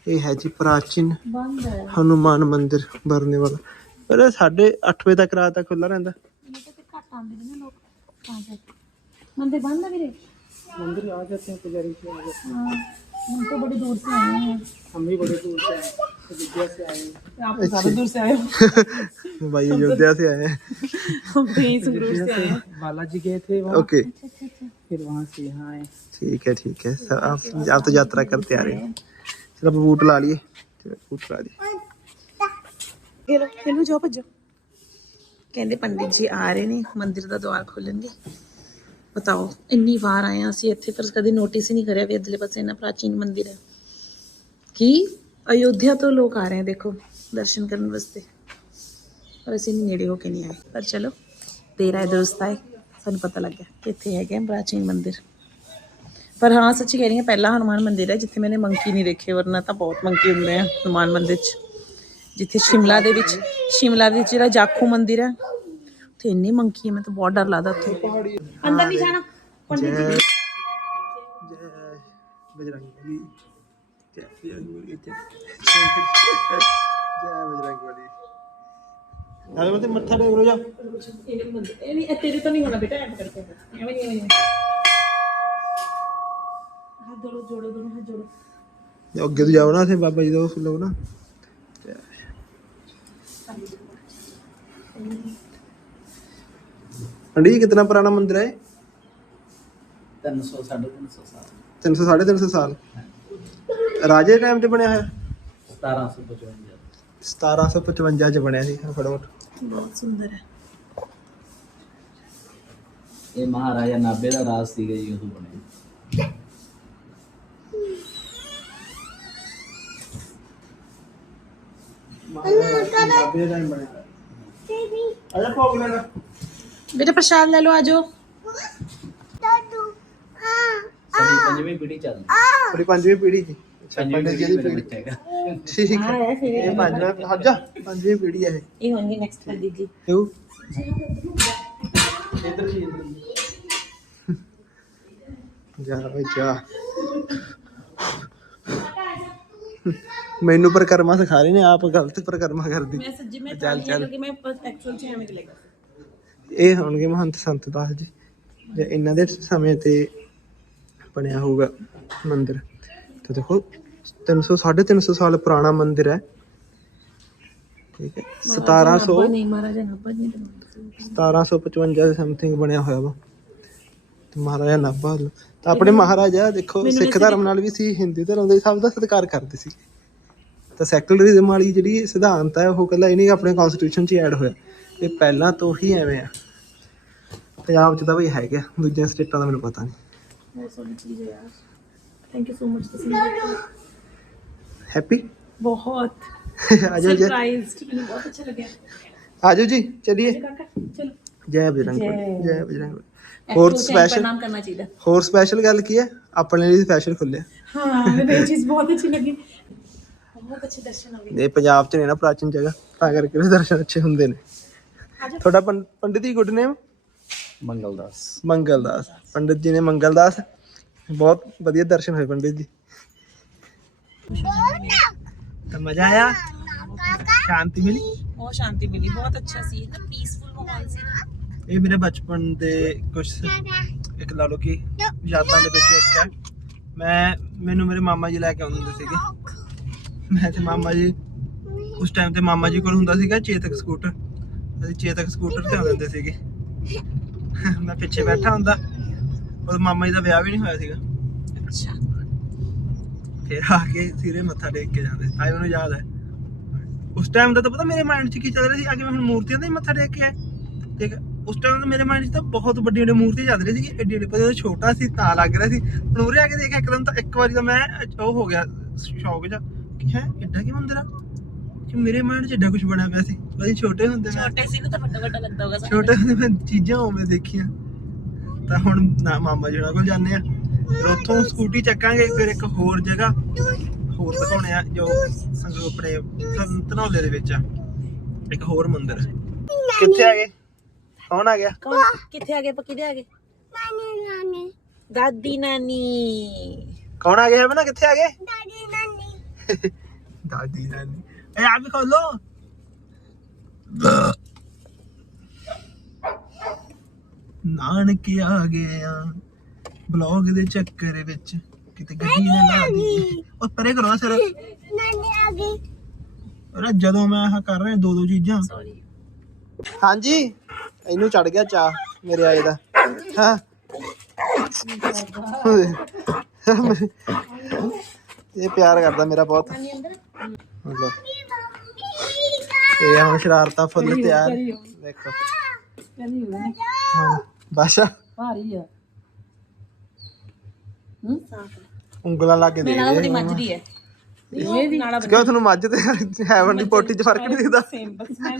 ਇਹ ਹੈ ਜੀ ਪ੍ਰਾਚੀਨ ਹੈ ਹਨੂਮਾਨ ਮੰਦਿਰ ਬਰਨੇ ਵਾਲਾ। ਪਰ ਸਾਡੇ 8 ਵਜੇ ਤੱਕ ਰਾਤ ਤੱਕ ਖੁੱਲਾ ਰਹਿੰਦਾ। ਇਹ ਤੇ ਘੱਟ ਆਉਂਦੇ ਨੇ ਨਾ ਲੋਕ। मंदिर बंद है मेरे? मंदिर आ जाते हैं पुजारी के आ जाते हैं। हाँ, हम तो बड़ी दूर से आए हैं। हम भी बड़े दूर से आए हैं तो अयोध्या से आए हैं। आप तो ज़्यादा दूर से आए हो। भाई तो- अयोध्या से आए हैं। हम तो यहीं संगरूर से आए हैं। बालाजी गए थे वहाँ। ओके। फिर वहाँ से यहाँ आए। ठीक है ठीक है। सर आप आप तो यात्रा करते आ रहे हैं। चलो बूट ला लिए। बूट ला लिए हेलो हेलो जाओ भज्जो ਕਹਿੰਦੇ ਪੰਡਿਤ ਜੀ ਆ ਰਹੇ ਨੇ, ਮੰਦਿਰ ਦਾ ਦਵਾਰ ਖੋਲਣਗੇ। ਬਤਾਓ, ਇੰਨੀ ਵਾਰ ਆਏ ਹਾਂ ਅਸੀਂ ਇੱਥੇ, ਪਰ ਕਦੇ ਨੋਟਿਸ ਹੀ ਨਹੀਂ ਕਰਿਆ ਵੀ ਅਦਲੇ ਪਾਸੇ ਇੰਨਾ ਪ੍ਰਾਚੀਨ ਮੰਦਿਰ ਹੈ। ਕੀ? ਅਯੋਧਿਆ ਤੋਂ ਲੋਕ ਆ ਰਹੇ ਹਨ ਦੇਖੋ, ਦਰਸ਼ਨ ਕਰਨ ਵਾਸਤੇ। ਪਰ ਅਸੀਂ ਨਹੀਂ ਨੇੜੇ ਹੋ ਕੇ ਨਹੀਂ ਆਏ। ਪਰ ਚਲੋ ਦੇਰ ਆਏ ਦਰੁਸਤ ਆਏ, ਸਾਨੂੰ ਪਤਾ ਲੱਗਿਆ ਕਿ ਇੱਥੇ ਹੈਗੇ ਆ ਪ੍ਰਾਚੀਨ ਮੰਦਿਰ। ਪਰ ਹਾਂ, ਸੱਚੀ ਕਹਿ ਰਹੀ ਹਾਂ, ਪਹਿਲਾ ਹਨੂਮਾਨ ਮੰਦਿਰ ਹੈ, ਜਿੱਥੇ ਮੈंने ਮੰਕੀ ਨਹੀਂ ਦੇਖੇ, ਵਰਨਾ ਤਾਂ ਬਹੁਤ ਮੰਕੀ ਹੁੰਦੇ ਆ ਹਨੂਮਾਨ ਮੰਦਿਰ 'ਚ। ਜਿੱਥੇ ਸ਼ਿਮਲਾ ਦੇ ਵਿੱਚ ਸ਼ਿਮਲਾ ਦੇ ਵਿੱਚ ਜਿਹੜਾ ਜਾਖੂ ਮੰਦਿਰ ਹੈ ਉੱਥੇ ਇੰਨੇ ਮੰਕੀ ਹੈ ਮੈਨੂੰ ਤਾਂ ਬਹੁਤ ਡਰ ਲੱਗਦਾ ਉੱਥੇ। ਅੰਦਰ ਨਹੀਂ ਜਾਣਾ ਪੰਡਿਤ ਜੈ। ਜੀ ਜੈ ਬਜਰੰਗ ਬਲੀ ਜੈ ਬਜਰੰਗ ਜੈ ਜੈ ਬਜਰੰਗ ਬਲੀ ਨਾਲੇ ਮੈਂ ਤੇ ਮੱਥਾ ਟੇਕ ਲੋ ਜਾ ਇਹ ਨਹੀਂ ਇਹ ਤੇਰੇ ਤੋਂ ਨਹੀਂ ਹੋਣਾ ਬੇਟਾ ਐਂ ਕਰਕੇ। ਐਵੇਂ ਨਹੀਂ ਐਵੇਂ ਹੱਥ ਜੋੜੋ ਜੋੜੋ ਦੋਨੋਂ ਹੱਥ ਜੋੜੋ। ਅੱਗੇ ਤੋਂ ਜਾਓ ਨਾ ਇੱਥੇ ਬਾਬਾ ਜੀ ਦਾ ਉਹ ਲਓ ਨਾ। ਅੰਡੀ ਜੀ ਕਿੰਨਾ ਪੁਰਾਣਾ ਮੰਦਿਰ ਹੈ 300 350 ਸਾਲ। 300 350 ਸਾਲ। ਰਾਜੇ ਟਾਈਮ ਤੇ ਬਣਿਆ ਹੋਇਆ? 1755 1755 ਚ ਬਣਿਆ ਸੀ ਫਟਾਫਟ। ਬਹੁਤ ਸੁੰਦਰ ਹੈ। ਇਹ ਮਹਾਰਾਜਾ ਨਾਬੇ ਦਾ ਰਾਜ ਸੀਗਾ ਜੀ ਉਦੋਂ ਬਣਿਆ ਬਾਬੇ ਦਾ ਟਾਈਮ ਬਣਿਆ। ਅਜਾ ਭੋਗ ਲੈਣਾ ਬੇਟਾ ਪ੍ਰਸ਼ਾਦ ਲੈ ਲਓ ਆਜੋ ਸਾਡੀ ਪੰਜਵੀਂ ਪੀੜ੍ਹੀ ਚੱਲਦੀ ਪੂਰੀ ਪੰਜਵੀਂ ਪੀੜ੍ਹੀ ਜੀ ਅੱਛਾ ਪੰਜਵੀਂ ਪੰਡਿਤ ਜੀ ਪੀੜ੍ਹੀ ਦੀ ਮੇਰਾ ਪੀੜ੍ਹੀ ਬੱਚਾ ਹੈਗਾ ਠੀਕ ਹੈ ਇਹ ਪੰਜਵਾਂ ਹੱਜਾ ਪੰਜਵੀਂ ਪੀੜ੍ਹੀ ਹੈ ਇਹ ਇਹ ਹੋਣਗੇ ਨੈਕਸਟ ਪੰਡਿਤ ਜੀ ਕਿਉਂ ਇਧਰ ਜੀ ਇਧਰ ਜਾ ਬਈ ਜਾ ਮੈਨੂੰ ਪਰਕਰਮਾ ਸਿਖਾ ਰਹੇ ਨੇ ਆਪ ਗਲਤ ਪਰਕਰਮਾ ਕਰਦੀ। ਮੈਂ ਸੱਜੇ ਮੈਂ ਚੱਲ, ਕਿ ਮੈਂ ਐਕਚੁਅਲ ਚ ਐਵੇਂ ਲੱਗਦਾ ਇਹ ਹੋਣਗੇ ਮਹੰਤ ਸੰਤ ਦਾਸ ਜੀ ਜੇ ਇਹਨਾਂ ਦੇ ਸਮੇਂ ਤੇ ਬਣਿਆ ਹੋਊਗਾ ਮੰਦਿਰ। ਤੇ ਦੇਖੋ 300 350 ਸਾਲ ਪੁਰਾਣਾ ਮੰਦਿਰ ਹੈ। ਠੀਕ ਹੈ 1700 ਨਹੀਂ ਮਹਾਰਾਜਾ ਨਾਭਾ ਜੀ ਨੇ 1755 ਦੇ ਸਮਥਿੰਗ ਬਣਿਆ ਹੋਇਆ ਵਾ। ਤੇ ਮਹਾਰਾਜਾ ਨਾਭਾ ਵੱਲੋਂ। ਤਾਂ ਆਪਣੇ ਮਹਾਰਾਜਾ ਦੇਖੋ ਸਿੱਖ ਧਰਮ ਨਾਲ ਵੀ ਸੀ ਹਿੰਦੂ ਧਰਮ ਦੇ ਸਭ ਦਾ ਸਤਿਕਾਰ ਕਰਦੇ ਸੀ। ਤਾਂ ਸੈਕੂਲਰਿਜ਼ਮ ਵਾਲੀ ਜਿਹੜੀ ਸਿਧਾਂਤ ਹੈ ਉਹ ਕੱਲਾ ਇਹ ਨਹੀਂ ਆਪਣੇ ਕਨਸਟੀਟਿਊਸ਼ਨ 'ਚ ਐਡ ਹੋਇਆ। ਇਹ ਪਹਿਲਾਂ ਤੋਂ ਹੀ ਐਵੇਂ ਆ। ਪੰਜਾਬ 'ਚ ਤਾਂ ਬਈ ਹੈਗਾ ਦੂਜੀਆਂ ਸਟੇਟਾਂ ਦਾ ਮੈਨੂੰ ਪਤਾ ਨਹੀਂ। ਬਹੁਤ ਸੋਹਣੀ ਚੀਜ਼ ਹੈ ਯਾਰ। ਥੈਂਕ ਯੂ ਸੋ ਮਚ ਤੁਸੀਂ ਮੇਰੇ ਹੈਪੀ ਬਹੁਤ। ਆਜੋ ਜੀ। ਸਰਪ੍ਰਾਈਜ਼ਡ ਮੈਨੂੰ ਬਹੁਤ ਅੱਛਾ ਲੱਗਿਆ। ਆਜੋ ਜੀ ਚਲਿਏ। ਕਾਕਾ ਚਲੋ। ਜੈ ਬਜਰੰਗ ਬਲੀ, ਜੈ। ਜੈ ਬਜਰੰਗ ਬਲੀ। ਹੋਰ ਸਪੈਸ਼ਲ ਪ੍ਰਣਾਮ ਕਰਨਾ ਚਾਹੀਦਾ। ਹੋਰ ਸਪੈਸ਼ਲ ਗੱਲ ਕੀ ਹੈ? ਆਪਣੇ ਲਈ ਸਪੈਸ਼ਲ ਖੁੱਲਿਆ ਹਾਂ ਮੈਨੂੰ ਇਹ ਚੀਜ਼ ਬਹੁਤ ਅੱਛੀ ਲੱਗੀ। ਬਹੁਤ ਅੱਛੇ ਦਰਸ਼ਨ ਹੋ ਗਏ। ਇਹ ਪੰਜਾਬ 'ਚ ਨੇ ਨਾ ਪ੍ਰਾਚੀਨ ਜਗ੍ਹਾ ਤਾਂ ਕਰਕੇ ਇਹਦੇ ਦਰਸ਼ਨ ਅੱਛੇ ਹੁੰਦੇ ਨੇ। ਤੁਹਾਡਾ ਪੰਡਿਤ ਜੀ ਗੁੱਡ ਨੇਮ? ਮੰਗਲਦਾਸ। ਮੰਗਲਦਾਸ। ਪੰਡਿਤ ਜੀ ਨੇ ਮੰਗਲਦਾਸ। ਬਹੁਤ ਵਧੀਆ ਦਰਸ਼ਨ ਹੋਏ ਪੰਡਿਤ ਜੀ। ਤਾਂ ਮਜ਼ਾ ਆਇਆ? ਸ਼ਾਂਤੀ ਮਿਲੀ? ਬਹੁਤ ਸ਼ਾਂਤੀ ਮਿਲੀ ਬਹੁਤ ਅੱਛਾ ਸੀ। ਨਾ ਪੀਸਫੁਲ ਮਾਹੌਲ ਸੀ ਇਹ ਮੇਰੇ ਬਚਪਨ ਦੇ ਕੁਝ ਇੱਕ ਲਾ ਲਓ ਕਿ ਯਾਦਾਂ ਦੇ ਵਿੱਚ ਇੱਕ ਹੈ। ਮੈਂ ਮੈਨੂੰ ਮੇਰੇ ਮਾਮਾ ਜੀ ਲੈ ਕੇ ਆਉਂਦੇ ਹੁੰਦੇ ਸੀਗੇ। ਮੈਂ ਤੇ ਮਾਮਾ ਜੀ ਉਸ ਟਾਈਮ ਤੇ ਮਾਮਾ ਜੀ ਕੋਲ ਹੁੰਦਾ ਸੀਗਾ ਚੇਤਕ ਸਕੂਟਰ। ਅਸੀਂ ਚੇਤਕ ਸਕੂਟਰ ਤੇ ਆਉਂਦੇ ਸੀਗੇ। ਮੈਂ ਪਿੱਛੇ ਬੈਠਾ ਹੁੰਦਾ। ਉਹ ਮਾਮਾ ਜੀ ਦਾ ਵਿਆਹ ਵੀ ਨਹੀਂ ਹੋਇਆ ਸੀਗਾ। ਅੱਛਾ। ਫਿਰ ਆ ਕੇ ਸਿਰੇ ਮੱਥਾ ਟੇਕ ਕੇ ਜਾਂਦੇ। ਤਾਂ ਮੈਨੂੰ ਯਾਦ ਹੈ। ਉਸ ਟਾਈਮ ਦਾ ਤਾਂ ਪਤਾ ਮੇਰੇ ਮਾਈਂਡ 'ਚ ਕੀ ਚੱਲ ਰਿਹਾ ਸੀ। ਅੱਗੇ ਮੈਂ ਹੁਣ ਮੂਰਤੀਆਂ ਦਾ ਹੀ ਮੱਥਾ ਟੇਕ ਕੇ ਆਇਆ। ਠੀਕ ਹੈ ਉਸ ਟਾਈਮ ਤਾਂ ਮੇਰੇ ਮਾਈਂਡ 'ਚ ਤਾਂ ਬਹੁਤ ਵੱਡੀਆਂ ਵੱਡੀਆਂ ਮੂਰਤੀਆਂ ਚੱਲ ਰਹੀਆਂ ਸੀ ਐਡੀ ਐਡੀ ਪਰ ਛੋਟਾ ਸੀ ਤਾਂ ਲੱਗ ਰਿਹਾ ਸੀ। ਹੁਣ ਉਰੇ ਆ ਕੇ ਦੇਖਿਆ ਇੱਕਦਮ ਤਾਂ ਇੱਕ ਵਾਰੀ ਤਾਂ ਮੈਂ ਉਹ ਹੋ ਗਿਆ ਸ਼ੌਕ ਜਾ ਕਿ ਹੈ ਐਡਾ ਕੀ ਮੰਦਿਰ ਆ? ਕਿ ਮੇਰੇ ਮਾਈਂਡ 'ਚ ਐਡਾ ਕੁਝ ਬਣਿਆ ਪਿਆ ਸੀ। ਅਸੀਂ ਛੋਟੇ ਹੁੰਦੇ ਮੈਂ ਛੋਟੇ ਸੀ ਨੂੰ ਤਾਂ ਵੱਡਾ ਵੱਡਾ ਲੱਗਦਾ ਹੋਗਾ ਛੋਟੇ ਹੁੰਦੇ ਮੈਂ ਚੀਜ਼ਾਂ ਉਵੇਂ ਦੇਖੀਆਂ। ਤਾਂ ਹੁਣ ਨਾ ਮਾਮਾ ਜੀ ਉਹਨਾਂ ਕੋਲ ਜਾਂਦੇ ਆ। ਫਿਰ ਉੱਥੋਂ ਸਕੂਟੀ ਚੱਕਾਂਗੇ ਫਿਰ ਇੱਕ ਹੋਰ ਜਗ੍ਹਾ। ਹੋਰ ਦਿਖਾਉਣੇ ਆ ਜੋ ਸੰਗਰੂਰ ਆਪਣੇ ਧਨ- ਧਨੌਲੇ ਦੇ ਵਿੱਚ ਆ। ਇੱਕ ਹੋਰ ਮੰਦਿਰ। ਕਿੱਥੇ ਆ ਗਏ ਕੌਣ ਆ ਗਿਆ? ਕੌਣ? ਕਿੱਥੇ ਆ ਗਏ ਪੱਕੀ ਦੇ ਆ ਗਏ? ਨਾਨੀ ਨਾਨੀ। ਦਾਦੀ ਨਾਨੀ। ਕੌਣ ਆ ਗਿਆ ਹੈ ਬਣਾ ਕਿੱਥੇ ਆ ਗਏ? ਦਾਦੀ ਨਾਨੀ। ਦਾਦੀ ਨਾਨੀ। ਇਹ ਆਪ ਵੀ ਖੋਲੋ। ਨਾਨਕੇ ਆ ਗਏ ਆ। ਬਲੌਗ ਦੇ ਚੱਕਰ ਵਿੱਚ ਕਿਤੇ ਗੱਡੀ ਨਾ ਲਾ ਦੀ ਉਹ ਪਰੇ ਕਰੋ ਸਿਰ। ਅਰੇ ਜਦੋਂ ਮੈਂ ਆਹ ਕਰ ਰਿਹਾ ਦੋ ਦੋ ਚੀਜ਼ਾਂ। ਸੌਰੀ ਹਾਂਜੀ? ਇਹਨੂੰ ਚੜ ਗਿਆ ਚਾ ਮੇਰੇ ਆਏ ਦਾ। ਹਾਂ। ਇਹ ਪਿਆਰ ਕਰਦਾ ਮੇਰਾ ਬਹੁਤ। ਮਤਲਬ ਇਹ ਹੁਣ ਸ਼ਰਾਰਤਾਂ ਫੁੱਲ ਤਿਆਰ। ਦੇਖੋ। ਹਾਂ। ਬਾਸ਼ਾ। ਭਾਰੀ ਆ। ਉਂਗਲਾਂ ਲਾ ਕੇ ਦੇ ਦੇ ਮੱਝ ਦੀ ਹੈ। ਇਹ ਵੀ ਨਾਲਾ ਕਿਉਂ ਤੁਹਾਨੂੰ ਮੱਝ ਤੇ ਹੈਵਨ ਦੀ ਪੋਟੀ 'ਚ ਫ਼ਰਕ ਨਹੀਂ ਦਿਖਦਾ? ਸੇਮ ਬਸ ਸਮੈਲ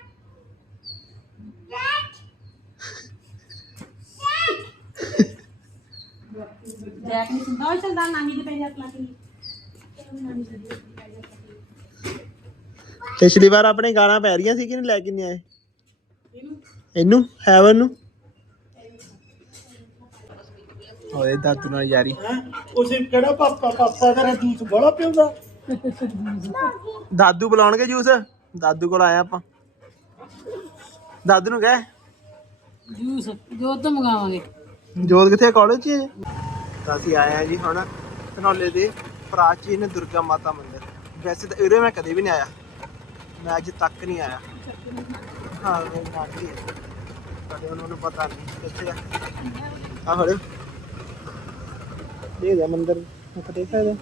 ਜੈਕ ਨਹੀਂ ਸੁਣਦਾ ਉਹ ਚੱਲਦਾ ਨਾਨੀ ਦੇ ਪੈਰ ਹੱਥ ਲਾ ਕੇ ਪਿਛਲੀ ਵਾਰ ਆਪਣੇ ਗਾਣਾ ਪੈ ਰਹੀਆਂ ਸੀ ਕਿ ਨਹੀਂ? ਲੈ ਕੇ ਨਹੀਂ ਆਏ? ਇਹਨੂੰ? ਹੈਵਨ ਨੂੰ? ਓਏ ਦਾਦੂ ਨਾਲ ਯਾਰੀ। ਉਸੇ ਕਿਹੜਾ ਪਾਪਾ? ਪਾਪਾ ਤੇਰਾ ਜੂਸ ਬੜਾ ਪਿਉਂਦਾ। ਦਾਦੂ ਬੁਲਾਉਣਗੇ ਜੂਸ? ਦਾਦੂ ਕੋਲ ਆਇਆ ਆਪਾਂ। ਦਾਦੂ ਨੂੰ ਕਹਿ। ਜੂਸ ਜੋ ਤੋਂ ਮੰਗਾਵਾਂਗੇ। ਜੋਤ ਕਿੱਥੇ ਕਾਲਜ 'ਚ ਹੈ? ਤਾਂ ਅਸੀਂ ਆਏ ਜੀ ਹੁਣ ਧਨੌਲੇ ਦੇ ਪ੍ਰਾਚੀਨ ਦੁਰਗਾ ਮਾਤਾ ਮੰਦਿਰ। ਵੈਸੇ ਤਾਂ ਇਹਦੇ ਮੈਂ ਕਦੇ ਵੀ ਨਹੀਂ ਆਇਆ। ਮੈਂ ਅੱਜ ਤੱਕ ਨਹੀਂ ਆਇਆ। ਹਾਂ ਉਹ ਨਾਟੀ ਹੈ ਕਦੇ ਉਹਨਾਂ ਨੂੰ ਪਤਾ ਨਹੀਂ ਕਿੱਥੇ ਆ। ਆ ਫੜੋ। ਇਹ ਦਾ ਮੰਦਿਰ। ਟੇਕ ਸਕਦਾ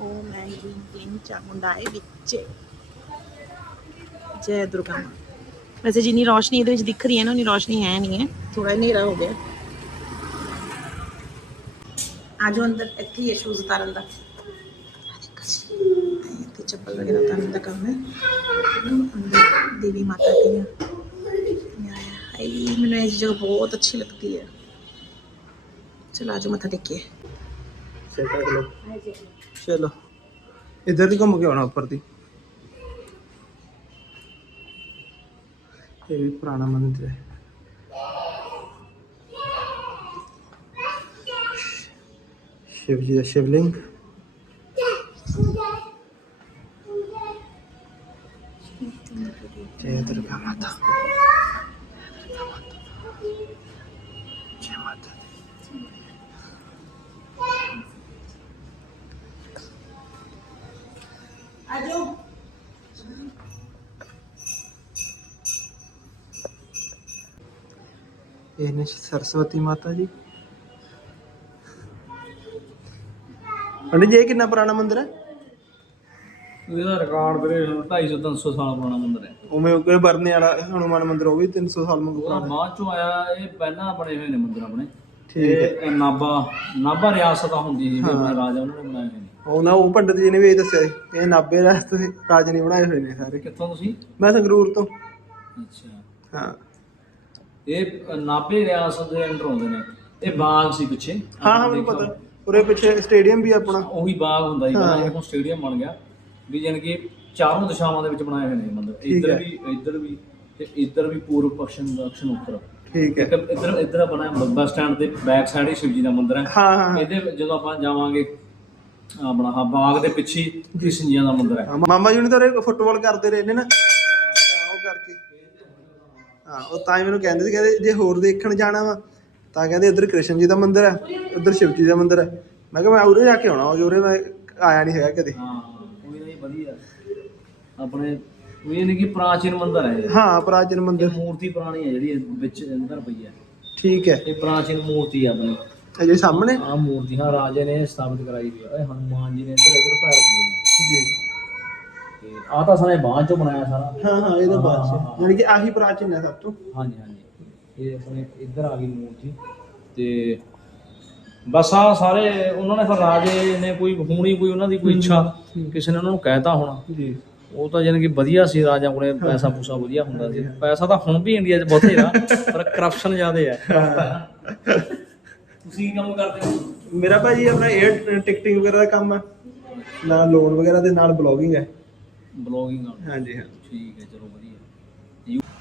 ਉਹ ਮੈਂ ਜੀ ਤਿੰਨ ਚਾਮੁੰਡਾ ਹੈ ਵਿੱਚ। ਜੈ ਦੁਰਗਾ। ਵੈਸੇ ਜਿੰਨੀ ਰੋਸ਼ਨੀ ਇਹਦੇ ਵਿੱਚ ਦਿਖ ਰਹੀ ਹੈ ਨਾ ਉਨੀ ਰੋਸ਼ਨੀ ਹੈ ਨਹੀਂ ਹੈ। ਥੋੜਾ ਹਨੇਰਾ ਹੋ ਗਿਆ। ਆਜੋ ਅੰਦਰ ਇੱਥੇ ਹੀ ਸ਼ੂਜ਼ ਉਤਾਰਨ ਦਾ। ਇੱਥੇ ਚੱਪਲ ਵਗੈਰਾ ਉਤਾਰਨ ਦਾ ਕੰਮ ਹੈ। ਅੰਦਰ ਦੇਵੀ ਮਾਤਾ ਦੀਆਂ। ਇਹ ਮੈਨੂੰ ਇਹ ਜਗ੍ਹਾ ਬਹੁਤ ਅੱਛੀ ਲੱਗਦੀ ਹੈ। ਚਲੋ ਆਜੋ ਮੱਥਾ ਟੇਕੀਏ। ਚਲੋ। ਇਧਰ ਦੀ ਘੁੰਮ ਕੇ ਆਉਣਾ ਉੱਪਰ ਦੀ। ਇਹ ਵੀ ਪੁਰਾਣਾ ਮੰਦਿਰ ਹੈ ਸ਼ਿਵ ਜੀ ਦਾ ਸ਼ਿਵਲਿੰਗ ਜੈ ਦੁਰਗਾ ਮਾਤਾ ਜੈ ਮਾਤਾ ਇਹ ਨੇ ਸਰਸਵਤੀ ਮਾਤਾ ਜੀ। ਪੰਡਿਤ ਜੀ ਇਹ ਕਿੰਨਾ ਪੁਰਾਣਾ ਮੰਦਿਰ ਹੈ? ਇਹਦਾ ਰਿਕਾਰਡ ਵੀਰੇ 250 300 ਸਾਲ ਪੁਰਾਣਾ ਮੰਦਿਰ ਹੈ। ਉਵੇਂ ਉਹ ਕਿਹੜੇ ਬਰਨੇ ਵਾਲਾ ਹਨੂਮਾਨ ਮੰਦਿਰ ਉਹ ਵੀ 300 ਸਾਲ ਮੰਗੂ ਉਹਦਾ ਪੁਰਾਣਾ। ਬਾਅਦ ਚੋਂ ਆਇਆ ਇਹ ਪਹਿਲਾਂ ਬਣੇ ਹੋਏ ਨੇ ਮੰਦਿਰ ਆਪਣੇ। ਠੀਕ ਹੈ। ਇਹ ਨਾਭਾ ਨਾਭਾ ਰਿਆਸਤ ਹੁੰਦੀ ਸੀ ਆਪਣੇ ਰਾਜਾ ਉਹਨਾਂ ਨੇ ਬਣਾਏ ਹੋਏ ਨੇ ਉਹ ਨਾ ਉਹ ਪੰਡਿਤ ਜੀ ਨੇ ਵੀ ਇਹ ਦੱਸਿਆ ਸੀ ਇਹ 90 ਰਸਤੇ ਰਾਜ ਨੇ ਬਣਾਏ ਹੋਏ ਨੇ ਸਾਰੇ। ਕਿੱਥੋਂ ਤੁਸੀਂ? ਮੈਂ ਸੰਗਰੂਰ ਤੋਂ। ਅੱਛਾ। ਹਾਂ। ਇਹ ਨਾਭੇ ਰਿਆਸਤ ਦੇ ਅੰਡਰ ਆਉਂਦੇ ਨੇ। ਇਹ ਬਾਗ ਸੀ ਪਿੱਛੇ। ਹਾਂ ਹਾਂ ਮੈਨੂੰ ਪਤਾ। ਉਰੇ ਪਿੱਛੇ ਸਟੇਡੀਅਮ ਵੀ ਆਪਣਾ। ਉਹੀ ਬਾਗ ਹੁੰਦਾ ਸੀ ਪਹਿਲਾਂ ਉਹ ਸਟੇਡੀਅਮ ਬਣ ਗਿਆ। ਵੀ ਜਾਣੀ ਕਿ ਚਾਰੋਂ ਦਿਸ਼ਾਵਾਂ ਦੇ ਵਿੱਚ ਬਣਾਏ ਹੋਏ ਨੇ ਇਹ ਮੰਦਿਰ। ਇੱਧਰ ਵੀ ਇੱਧਰ ਵੀ ਤੇ ਇੱਧਰ ਵੀ ਪੂਰਬ ਪੱਛਮ ਦਕਸ਼ਨ ਉੱਤਰ। ਠੀਕ ਹੈ। ਇੱਕ ਇੱਧਰ ਇੱਧਰ ਬਣਾਇਆ ਬੱਸ ਸਟੈਂਡ ਦੇ ਬੈਕ ਸਾਈਡ ਹੀ ਸ਼ਿਵ ਜੀ ਦਾ ਮੰਦਿਰ ਹੈ। ਹਾਂ ਹਾਂ ਇਹਦੇ ਵਿੱਚ ਜਦੋਂ ਆਪਾਂ ਜਾਵਾਂਗੇ ਆਪਣਾ ਬਾਗ ਦੇ ਪਿੱਛੇ ਕ੍ਰਿਸ਼ਨ ਜੀ ਦਾ ਮੰਦਿਰ ਹੈ। ਮਾਮਾ ਜੀ ਨੇ ਤਾਂ ਫੁੱਟਬਾਲ ਕਰਦੇ ਰਹੇ ਨੇ ਨਾ। ਹਾਂ ਉਹ ਤਾਂ ਹੀ ਮੈਨੂੰ ਕਹਿੰਦੇ ਸੀ ਕਹਿੰਦੇ ਜੇ ਹੋਰ ਦੇਖਣ ਜਾਣਾ ਵਾ ਤਾਂ ਕਹਿੰਦੇ ਇੱਧਰ ਕ੍ਰਿਸ਼ਨ ਜੀ ਦਾ ਮੰਦਿਰ ਹੈ ਉੱਧਰ ਸ਼ਿਵ ਜੀ ਦਾ ਮੰਦਿਰ ਹੈ ਮੈਂ ਕਿਹਾ ਮੈਂ ਉਰੇ ਜਾ ਕੇ ਆਉਣਾ ਵਾ, ਉਰੇ ਮੈਂ ਆਇਆ ਨਹੀਂ ਹੈਗਾ ਕਦੇ। ਹਾਂ ਕੋਈ ਨਹੀਂ ਵਧੀਆ। ਆਪਣੇ ਉਹ ਇਹ ਨਹੀਂ ਕਿ ਪ੍ਰਾਚੀਨ ਮੰਦਿਰ ਹੈ ਇਹ। ਹਾਂ ਪ੍ਰਾਚੀਨ ਮੰਦਿਰ। ਮੂਰਤੀ ਪੁਰਾਣੀ ਹੈ ਜਿਹੜੀ ਇਹ ਵਿੱਚ ਅੰਦਰ ਪਈ ਹੈ। ਠੀਕ ਹੈ। ਇਹ ਪ੍ਰਾਚੀਨ ਮੂਰਤੀ ਹੈ ਆਪਣੀ। ਇਹ ਜੇ ਸਾਹਮਣੇ? ਆ ਮੂਰਤੀ ਹਾਂ ਰਾਜੇ ਨੇ ਸਥਾਪਿਤ ਕਰਾਈ ਹੋਈ ਹੈ। ਇਹ ਹਨੂਮਾਨ ਜੀ ਨੇ ਇੱਧਰ ਇੱਧਰ ਪੈਰ ਜੀ। ਆ ਤਾਂ ਸਾਰੇ ਬਾਂਹ ਚੋਂ ਬਣਾਇਆ ਸਾਰਾ। ਹਾਂ ਹਾਂ ਇਹਦਾ ਬਾਤ ਯਾਨੀ ਕਿ ਆਹੀ ਪ੍ਰਾਚੀਨ ਹੈ ਸਭ ਤੋਂ। ਹਾਂਜੀ ਹਾਂਜੀ। ਇਹ ਆਪਣੇ ਇੱਧਰ ਆ ਗਈ ਮੂਰਤੀ ਤੇ ਬਸ ਆ ਸਾਰੇ ਉਹਨਾਂ ਨੇ ਫਿਰ ਰਾਜੇ ਨੇ ਕੋਈ ਹੋਣੀ ਕੋਈ ਉਹਨਾਂ ਦੀ ਕੋਈ ਇੱਛਾ ਕਿਸੇ ਨੇ ਉਹਨਾਂ ਨੂੰ ਕਹਿਤਾ ਹੋਣਾ। ਜੀ। ਉਹ ਤਾਂ ਜਾਣੀ ਕਿ ਵਧੀਆ ਸੀ ਰਾਜਾ ਕੋਲੇ ਪੈਸਾ ਪੂਸਾ ਵਧੀਆ ਹੁੰਦਾ ਸੀ। ਪੈਸਾ ਤਾਂ ਹੁਣ ਵੀ ਇੰਡੀਆ 'ਚ ਬਥੇਰਾ ਪਰ ਕਰਪਸ਼ਨ ਜ਼ਿਆਦੇ ਹੈ। ਤੁਸੀਂ ਕੰਮ ਕਰਦੇ ਹੋ? ਮੇਰਾ ਭਾਜੀ ਆਪਣਾ 에ਅਰ ਟਿਕਟਿੰਗ ਵਗੈਰਾ ਦਾ ਕੰਮ ਹੈ ਨਾਲ ਲੋਨ ਵਗੈਰਾ ਦੇ ਨਾਲ ਬਲੌਗਿੰਗ ਹੈ। ਬਲੌਗਿੰਗ ਹਾਂਜੀ ਹਾਂ। ਠੀਕ ਹੈ ਚਲੋ ਵਧੀਆ।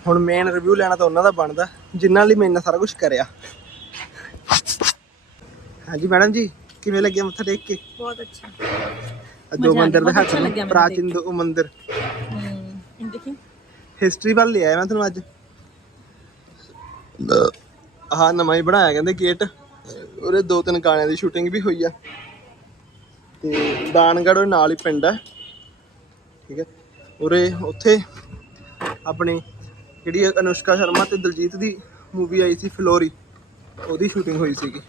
ਹੁਣ ਮੇਨ ਰਿਵਿਊ ਲੈਣਾ ਤਾਂ ਉਹਨਾਂ ਦਾ ਬਣਦਾ ਜਿਨ੍ਹਾਂ ਲਈ ਮੈਂ ਇੰਨਾ ਸਾਰਾ ਕੁਝ ਕਰਿਆ। ਹਾਂਜੀ ਮੈਡਮ ਜੀ ਕਿਵੇਂ ਲੱਗਿਆ ਮੱਥਾ ਟੇਕ ਕੇ? ਬਹੁਤ ਅੱਛਾ। ਆਹ ਦੋ ਮਜ਼ਾ ਆ ਮੰਦਿਰ ਗਿਆ, ਦਿਖਾ ਬਹੁਤ ਅੱਛਾ ਲੱਗਿਆ ਕੇ ਮੈਨੂੰ ਪ੍ਰਾਚੀਨ ਦੋ ਮੰਦਿਰ। ਹਮ ਦੇਖੀ। ਹਿਸਟਰੀ ਵੱਲ ਲਿਆਇਆ ਮੈਂ ਤੁਹਾਨੂੰ ਅੱਜ। ਆਹ ਨਵਾਂ ਹੀ ਬਣਾਇਆ ਕਹਿੰਦੇ ਗੇਟ ਉਹਦੇ ਦੋ ਤਿੰਨ ਗਾਣਿਆਂ ਦੀ ਸ਼ੂਟਿੰਗ ਵੀ ਹੋਈ ਆ। ਤੇ ਦਾਨਗੜ੍ਹ ਨਾਲ ਹੀ ਪਿੰਡ ਹੈ ਠੀਕ ਹੈ। ਉਰੇ ਉੱਥੇ ਆਪਣੀ ਜਿਹੜੀ ਅਨੁਸ਼ਕਾ ਸ਼ਰਮਾ ਤੇ ਦਲਜੀਤ ਦੀ ਮੂਵੀ ਆਈ ਸੀ ਫਲੋਰੀ, ਉਹਦੀ ਸ਼ੂਟਿੰਗ ਹੋਈ ਸੀਗੀ।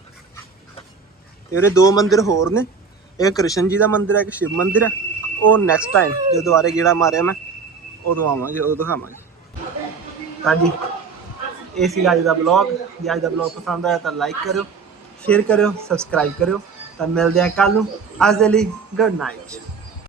ਤੇ ਉਰੇ ਦੋ ਮੰਦਿਰ ਹੋਰ ਨੇ, ਇੱਕ ਕ੍ਰਿਸ਼ਨ ਜੀ ਦਾ ਮੰਦਿਰ ਹੈ, ਇੱਕ ਸ਼ਿਵ ਮੰਦਿਰ ਹੈ, ਉਹ ਨੈਕਸਟ ਟਾਈਮ ਜਦੋਂ ਦੁਬਾਰੇ ਗੇੜਾ ਮਾਰਿਆ ਮੈਂ, ਉਦੋਂ ਆਵਾਂਗੇ, ਉਦੋਂ ਦਿਖਾਵਾਂਗੇ। ਹਾਂਜੀ, ਇਹ ਸੀਗਾ ਅੱਜ ਦਾ ਬਲੌਗ ਜੇ ਅੱਜ ਦਾ ਬਲੌਗ ਪਸੰਦ ਆਇਆ ਤਾਂ ਲਾਈਕ ਕਰਿਓ ਸ਼ੇਅਰ ਕਰਿਓ ਸਬਸਕ੍ਰਾਈਬ ਕਰਿਓ, ਤਾਂ ਮਿਲਦੇ ਹਾਂ ਕੱਲ ਨੂੰ, ਅੱਜ ਦੇ ਲਈ ਗੁੱਡ ਨਾਈਟ